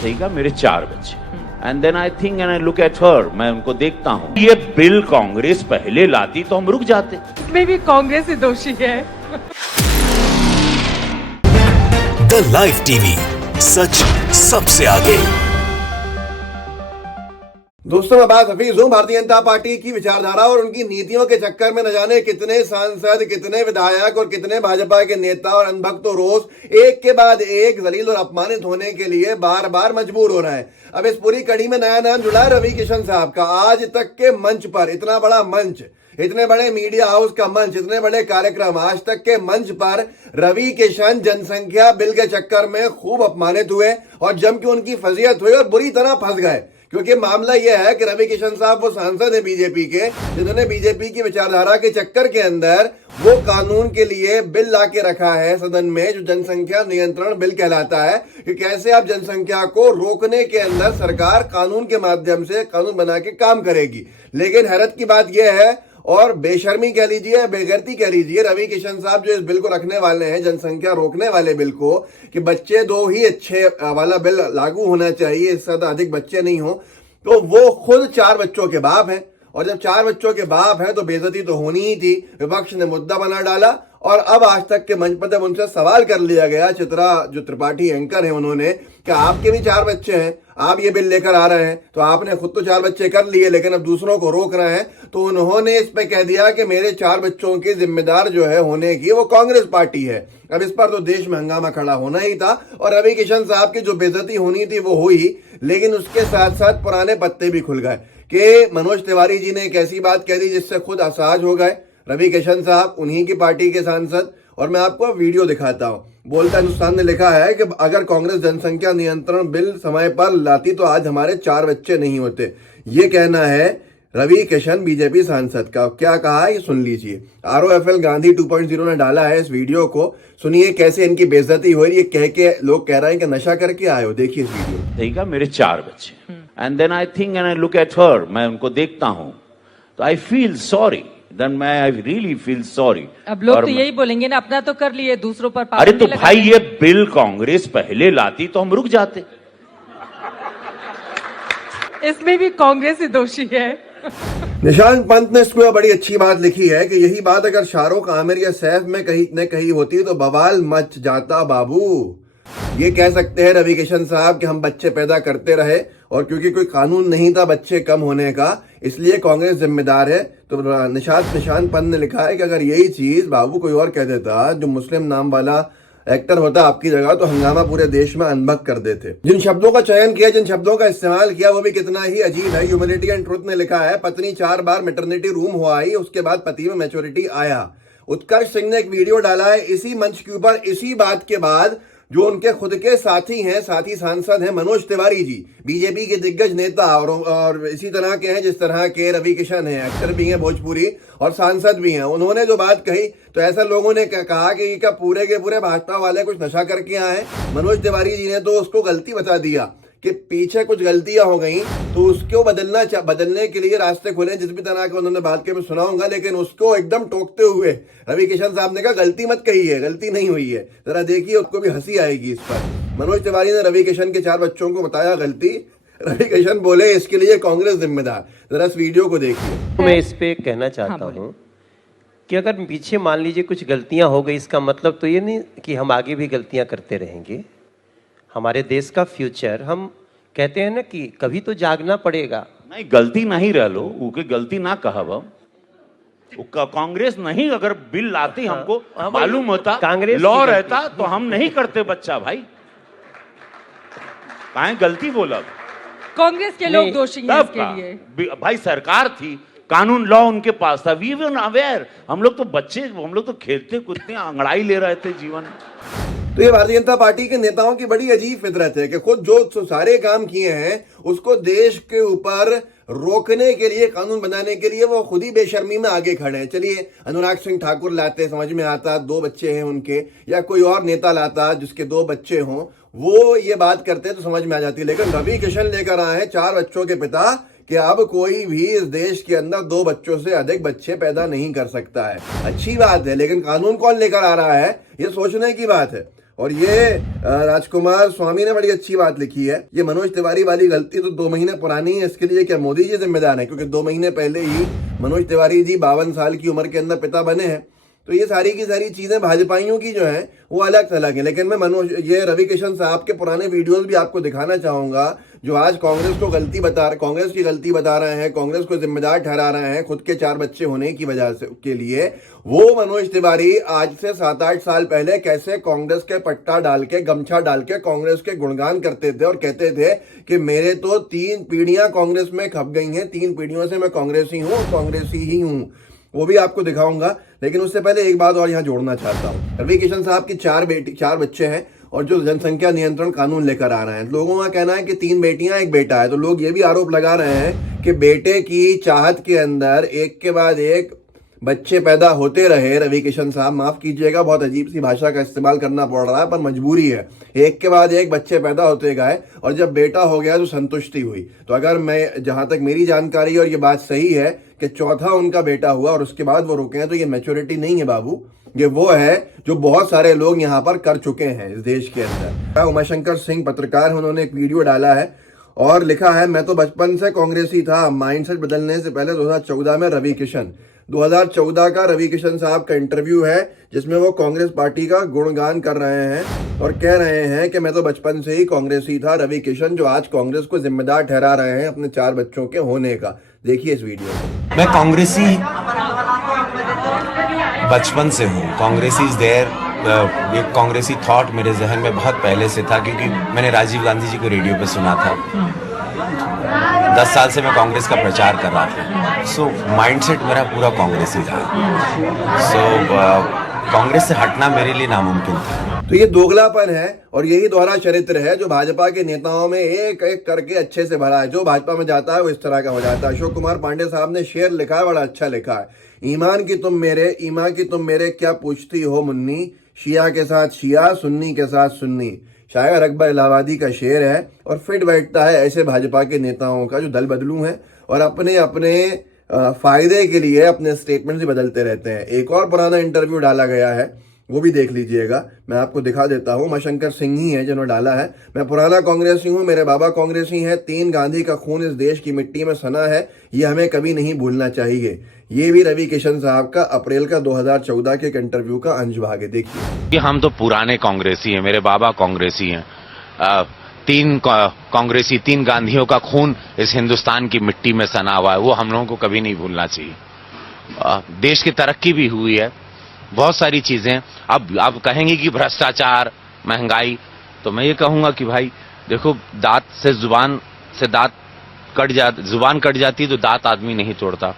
सही का मेरे 4 बच्चे and then I think and I look at her, मैं उनको देखता हूँ, ये बिल कांग्रेस पहले लाती तो हम रुक जाते। इसमें भी कांग्रेस ही दोषी है। द लाइव टीवी, सच सबसे आगे। दोस्तों, मैं बात हफीज हूं। भारतीय जनता पार्टी की विचारधारा और उनकी नीतियों के चक्कर में न जाने कितने सांसद, कितने विधायक और कितने भाजपा के नेता और अनभक्त तो रोज एक के बाद एक जलील और अपमानित होने के लिए बार बार मजबूर हो रहे हैं। अब इस पूरी कड़ी में नया नाम जुड़ा है रवि किशन साहब का। आज तक के मंच पर इतना बड़ा मंच, इतने बड़े मीडिया हाउस का मंच, इतने बड़े कार्यक्रम, आज तक के मंच पर रवि किशन जनसंख्या बिल के चक्कर में खूब अपमानित हुए और जम के उनकी फजीयत हुई और बुरी तरह फंस गए। क्योंकि मामला यह है कि रवि किशन साहब वो सांसद है बीजेपी के, जिन्होंने बीजेपी की विचारधारा के चक्कर के अंदर वो कानून के लिए बिल ला के रखा है सदन में, जो जनसंख्या नियंत्रण बिल कहलाता है, कि कैसे आप जनसंख्या को रोकने के अंदर सरकार कानून के माध्यम से कानून बना के काम करेगी। लेकिन हैरत की बात यह है और बेशर्मी कह लीजिए, बेगैरती कह लीजिए, रवि किशन साहब जो इस बिल को रखने वाले हैं, जनसंख्या रोकने वाले बिल को, कि बच्चे 2 ही अच्छे वाला बिल लागू होना चाहिए, इससे अधिक बच्चे नहीं हो, तो वो खुद 4 बच्चों के बाप हैं। और जब 4 बच्चों के बाप हैं तो बेइज्जती तो होनी ही थी। विपक्ष ने मुद्दा बना डाला और अब आज तक के मंच पर जब उनसे सवाल कर लिया गया, चित्रा जो त्रिपाठी एंकर है, उन्होंने कि आपके भी 4 बच्चे हैं, आप ये बिल लेकर आ रहे हैं, तो आपने खुद तो 4 बच्चे कर लिए लेकिन अब दूसरों को रोक रहे हैं, तो उन्होंने इस पे कह दिया कि मेरे 4 बच्चों के जिम्मेदार जो है होने की वो कांग्रेस पार्टी है। अब इस पर तो देश में हंगामा खड़ा होना ही था और रवि किशन साहब की जो बेइज्जती होनी थी वो हुई, लेकिन उसके साथ साथ पुराने पत्ते भी खुल गए कि मनोज तिवारी जी ने एक ऐसी बात कह दी जिससे खुद असहज हो गए रवि किशन साहब, उन्हीं की पार्टी के सांसद। और मैं आपको वीडियो दिखाता हूं। बोलता हिंदुस्तान ने लिखा है कि अगर कांग्रेस जनसंख्या नियंत्रण बिल समय पर लाती तो आज हमारे 4 बच्चे नहीं होते। ये कहना है रवि किशन बीजेपी सांसद का। क्या कहा है ये सुन लीजिए। ROFL गांधी 2.0 ने डाला है इस वीडियो को, सुनिए कैसे इनकी बेइज्जती हो रही है। कह के लोग कह रहे हैं कि नशा करके आए हो। देखिए इस वीडियो। सही का मेरे 4 बच्चे and then I think and I look at her, मैं उनको देखता हूँ तो आई फील सॉरी, देन मैं आई रियली फील सॉरी। अब लोग तो यही बोलेंगे ना, अपना तो कर लिए, दूसरों पर अरे तो भाई ये बिल कांग्रेस पहले लाती तो हम रुक जाते। इसमें भी कांग्रेस ही दोषी है। निशांत पंत ने इसमें बड़ी अच्छी बात लिखी है कि यही बात अगर शाहरुख, आमिर या सैफ में कही होती तो बवाल मच जाता बाबू। ये कह सकते हैं रवि किशन साहब कि हम बच्चे पैदा करते रहे और क्योंकि कोई कानून नहीं था बच्चे कम होने का, इसलिए कांग्रेस जिम्मेदार है। तो निशांत पंत ने लिखा है कि अगर यही चीज बाबू कोई और कह देता, जो मुस्लिम नाम वाला एक्टर होता आपकी जगह, तो हंगामा पूरे देश में अनबक कर देते। जिन शब्दों का चयन किया, जिन शब्दों का इस्तेमाल किया, वो भी कितना ही अजीब है। ह्यूमैनिटी एंड ट्रुथ ने लिखा है, पत्नी 4 बार मैटरनिटी रूम हो आई, उसके बाद पति में मैच्योरिटी आया। उत्कर्ष सिंह ने एक वीडियो डाला है इसी मंच के ऊपर, इसी बात के बाद, जो उनके खुद के साथी हैं, साथी सांसद हैं मनोज तिवारी जी, बीजेपी के दिग्गज नेता और इसी तरह के हैं जिस तरह के रवि किशन हैं, एक्टर भी हैं भोजपुरी और सांसद भी हैं। उन्होंने जो बात कही तो ऐसा लोगों ने कहा कि क्या पूरे के पूरे भाजपा वाले कुछ नशा करके आए हैं। मनोज तिवारी जी ने तो उसको गलती बता दिया कि पीछे कुछ गलतियां हो गई तो उसको बदलने के लिए रास्ते खुले, जिस भी तरह के उन्होंने बात के मैं सुनाऊंगा, लेकिन उसको एकदम टोकते हुए रवि किशन साहब ने कहा गलती मत कही है, गलती नहीं हुई है। जरा देखिए, उसको भी हंसी आएगी इस पर। मनोज तिवारी ने रवि किशन के 4 बच्चों को बताया गलती, रवि किशन बोले इसके लिए कांग्रेस जिम्मेदार। जरा इस वीडियो को देखिए। मैं इस पे कहना चाहता हूँ कि अगर पीछे मान लीजिए कुछ गलतियां हो गई, इसका मतलब तो ये नहीं कि हम आगे भी गलतियां करते रहेंगे। हमारे देश का फ्यूचर, हम कहते हैं ना कि कभी तो जागना पड़ेगा। नहीं, गलती नहीं रह लो, उनकी गलती ना कहा कांग्रेस नहीं अगर बिल लाती हमको मालूम होता, कांग्रेस लॉ रहता तो हम नहीं करते बच्चा भाई। काहे गलती बोला? कांग्रेस के लोग दोषी हैं इसके लिए। भाई सरकार थी, कानून लॉ उनके पास था, वी वर अवेयर। हम लोग तो बच्चे, हम लोग तो खेलते कूदते अंगड़ाई ले रहे थे जीवन। तो ये भारतीय जनता पार्टी के नेताओं की बड़ी अजीब फितरत है कि खुद जो सारे काम किए हैं उसको देश के ऊपर रोकने के लिए, कानून बनाने के लिए वो खुद ही बेशर्मी में आगे खड़े हैं। चलिए अनुराग सिंह ठाकुर लाते, समझ में आता, 2 बच्चे हैं उनके, या कोई और नेता लाता जिसके 2 बच्चे हों, वो ये बात करते तो समझ में आ जाती। लेकिन रवि किशन लेकर आए हैं 4 बच्चों के पिता कि अब कोई भी इस देश के अंदर 2 बच्चों से अधिक बच्चे पैदा नहीं कर सकता है। अच्छी बात है, लेकिन कानून कौन लेकर आ रहा है ये सोचने की बात है। और ये राजकुमार स्वामी ने बड़ी अच्छी बात लिखी है, ये मनोज तिवारी वाली गलती तो 2 महीने पुरानी है, इसके लिए क्या मोदी जी जिम्मेदार हैं? क्योंकि 2 महीने पहले ही मनोज तिवारी जी 52 साल की उम्र के अंदर पिता बने हैं। तो ये सारी की सारी चीजें भाजपाइयों की जो है वो अलग थलग है। लेकिन मैं ये रवि किशन साहब के पुराने वीडियोस भी आपको दिखाना चाहूंगा, जो आज कांग्रेस की गलती बता रहे हैं, कांग्रेस को जिम्मेदार ठहरा रहे हैं खुद के 4 बच्चे होने की वजह से के लिए। वो मनोज तिवारी आज से 7-8 साल पहले कैसे कांग्रेस के पट्टा डाल के, गमछा डाल के कांग्रेस के गुणगान करते थे और कहते थे कि मेरे तो 3 पीढ़ियां कांग्रेस में खप गई हैं, 3 पीढ़ियों से मैं कांग्रेसी ही हूं। वो भी आपको दिखाऊंगा। लेकिन उससे पहले एक बात और यहाँ जोड़ना चाहता हूँ। रवि किशन साहब की 4 बच्चे हैं और जो जनसंख्या नियंत्रण कानून लेकर आ रहे हैं, लोगों का कहना है कि 3 बेटियां 1 बेटा है। तो लोग ये भी आरोप लगा रहे हैं कि बेटे की चाहत के अंदर एक के बाद एक बच्चे पैदा होते रहे। रवि किशन साहब माफ कीजिएगा, बहुत अजीब सी भाषा का इस्तेमाल करना पड़ रहा है, पर मजबूरी है। एक के बाद एक बच्चे पैदा होते गए और जब बेटा हो गया तो संतुष्टि हुई। तो अगर मैं, जहां तक मेरी जानकारी और ये बात सही है कि चौथा उनका बेटा हुआ और उसके बाद वो रुके हैं, तो ये मैच्योरिटी नहीं है बाबू, ये वो है जो बहुत सारे लोग यहाँ पर कर चुके हैं इस देश के अंदर। उमाशंकर सिंह पत्रकार, उन्होंने एक वीडियो डाला है और लिखा है, मैं तो बचपन से कांग्रेसी था, माइंडसेट बदलने से पहले 2014 में रवि किशन। 2014 का रवि किशन साहब का इंटरव्यू है जिसमें वो कांग्रेस पार्टी का गुणगान कर रहे हैं और कह रहे हैं कि मैं तो बचपन से ही कांग्रेसी था। रवि किशन जो आज कांग्रेस को जिम्मेदार ठहरा रहे हैं अपने 4 बच्चों के होने का। देखिए इस वीडियो को। मैं कांग्रेसी बचपन से हूँ, कांग्रेसी इज देयर। ये कांग्रेसी थॉट मेरे जहन में बहुत पहले से था, क्योंकि मैंने राजीव गांधी जी को रेडियो पे सुना था। 10 साल से मैं कांग्रेस का प्रचार कर रहा था। सो माइंडसेट मेरा पूरा कांग्रेसी था। सो कांग्रेस से हटना मेरे लिए नामुमकिन था। तो ये दोगलापन है और यही दोहरा चरित्र है जो भाजपा के नेताओं में एक एक करके अच्छे से भरा है। जो भाजपा में जाता है वो इस तरह का हो जाता है। अशोक कुमार पांडे साहब ने शेर लिखा है, बड़ा अच्छा लिखा है, ईमान की तुम मेरे क्या पूछती हो मुन्नी, शिया के साथ शिया, सुन्नी के साथ सुन्नी। शायर अकबर इलाहाबादी का शेर है और फिट बैठता है ऐसे भाजपा के नेताओं का जो दल बदलू हैं और अपने अपने फायदे के लिए अपने स्टेटमेंट्स भी बदलते रहते हैं। एक और पुराना इंटरव्यू डाला गया है, वो भी देख लीजिएगा, मैं आपको दिखा देता हूँ। उमाशंकर सिंह ही है जिन्होंने डाला है, मैं पुराना कांग्रेसी हूँ, मेरे बाबा कांग्रेसी हैं, 3 गांधी का खून इस देश की मिट्टी में सना है, ये हमें कभी नहीं भूलना चाहिए। ये भी रवि किशन साहब का अप्रैल का 2014 के एक इंटरव्यू का अंश भाग है, देखिए। हम तो पुराने कांग्रेसी हैं, मेरे बाबा कांग्रेसी हैं, 3 कांग्रेसी, 3 गांधियों का खून इस हिंदुस्तान की मिट्टी में सना हुआ है, वो हम लोगों को कभी नहीं भूलना चाहिए। देश की तरक्की भी हुई है, बहुत सारी चीजें। अब आप कहेंगे कि भ्रष्टाचार, महंगाई, तो मैं ये कहूंगा कि भाई देखो, जुबान कट जाती तो दांत आदमी नहीं तोड़ता।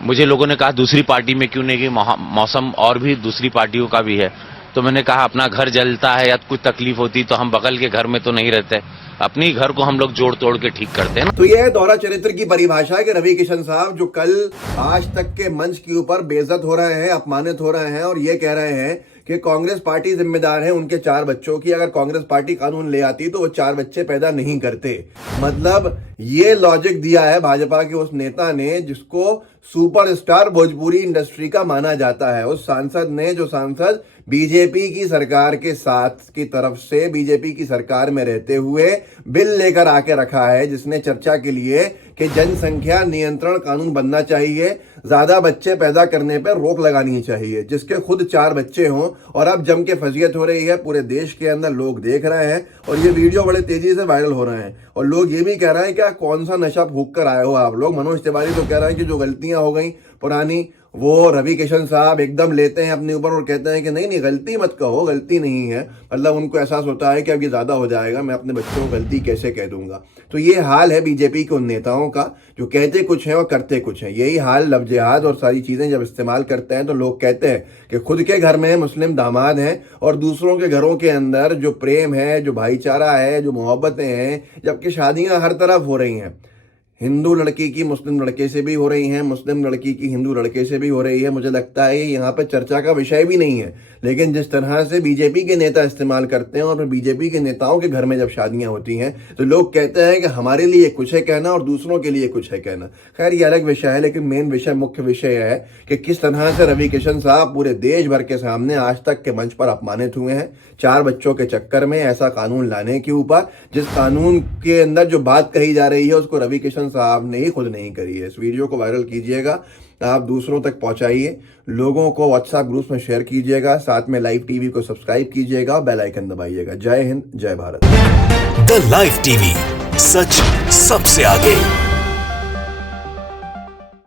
मुझे लोगों ने कहा दूसरी पार्टी में क्यों नहीं गई, मौसम और भी दूसरी पार्टियों का भी है, तो मैंने कहा अपना घर जलता है या कुछ तकलीफ होती तो हम बगल के घर में तो नहीं रहते, अपनी घर को हम लोग जोड़ तोड़ के ठीक करते हैं। तो यह दोहरा चरित्र की परिभाषा है कि रवि किशन साहब जो कल आज तक के मंच के ऊपर बेइज्जत हो रहे हैं, अपमानित हो रहे हैं और ये कह रहे हैं कि कांग्रेस पार्टी जिम्मेदार है उनके 4 बच्चों की, अगर कांग्रेस पार्टी कानून ले आती तो वो 4 बच्चे पैदा नहीं करते। मतलब ये लॉजिक दिया है भाजपा के उस नेता ने जिसको सुपरस्टार भोजपुरी इंडस्ट्री का माना जाता है, उस सांसद ने, जो सांसद बीजेपी की सरकार के साथ की तरफ से बीजेपी की सरकार में रहते हुए बिल लेकर आके रखा है, जिसने चर्चा के लिए कि जनसंख्या नियंत्रण कानून बनना चाहिए, ज्यादा बच्चे पैदा करने पर रोक लगानी चाहिए, जिसके खुद 4 बच्चे हों। और अब जम के फजीयत हो रही है, पूरे देश के अंदर लोग देख रहे हैं और ये वीडियो बड़े तेजी से वायरल हो रहे हैं और लोग ये भी कह रहे हैं कि कौन सा नशा फूंक कर आए हो आप लोग। मनोज तिवारी तो कह रहे हैं कि जो गलतियां हो गई पुरानी, वो रवि किशन साहब एकदम लेते हैं अपने ऊपर और कहते हैं कि नहीं गलती मत कहो, गलती नहीं है। मतलब उनको एहसास होता है कि अब ये ज्यादा हो जाएगा, मैं अपने बच्चों को गलती कैसे कह दूंगा। तो ये हाल है बीजेपी के उन नेताओं का जो कहते कुछ है और करते कुछ है। यही हाल लव जिहाद और सारी चीजें जब इस्तेमाल करते हैं तो लोग कहते हैं कि खुद के घर में मुस्लिम दामाद हैं और दूसरों के घरों के अंदर जो प्रेम है, जो भाईचारा है, जो मोहब्बतें हैं, जबकि शादियां हर तरफ हो रही हैं। हिंदू लड़की की मुस्लिम लड़के से भी हो रही हैं, मुस्लिम लड़की की हिंदू लड़के से भी हो रही है। मुझे लगता है यहाँ पे चर्चा का विषय भी नहीं है, लेकिन जिस तरह से बीजेपी के नेता इस्तेमाल करते हैं और फिर बीजेपी के नेताओं के घर में जब शादियां होती हैं तो लोग कहते हैं कि हमारे लिए कुछ है कहना और दूसरों के लिए कुछ है कहना। खैर ये अलग विषय है, लेकिन मेन विषय, मुख्य विषय यह है कि किस तरह से रवि किशन साहब पूरे देश भर के सामने आज तक के मंच पर अपमानित हुए हैं 4 बच्चों के चक्कर में, ऐसा कानून लाने के ऊपर जिस कानून के अंदर जो बात कही जा रही है उसको रवि किशन साहब ने ही खुद नहीं करी है। इस वीडियो को वायरल कीजिएगा, आप दूसरों तक पहुंचाइए, लोगों को व्हाट्सएप ग्रुप्स में शेयर कीजिएगा, साथ में लाइव टीवी को सब्सक्राइब कीजिएगा, बेल आइकन दबाइएगा। जय हिंद, जय भारत। द लाइव टीवी, सच सबसे आगे।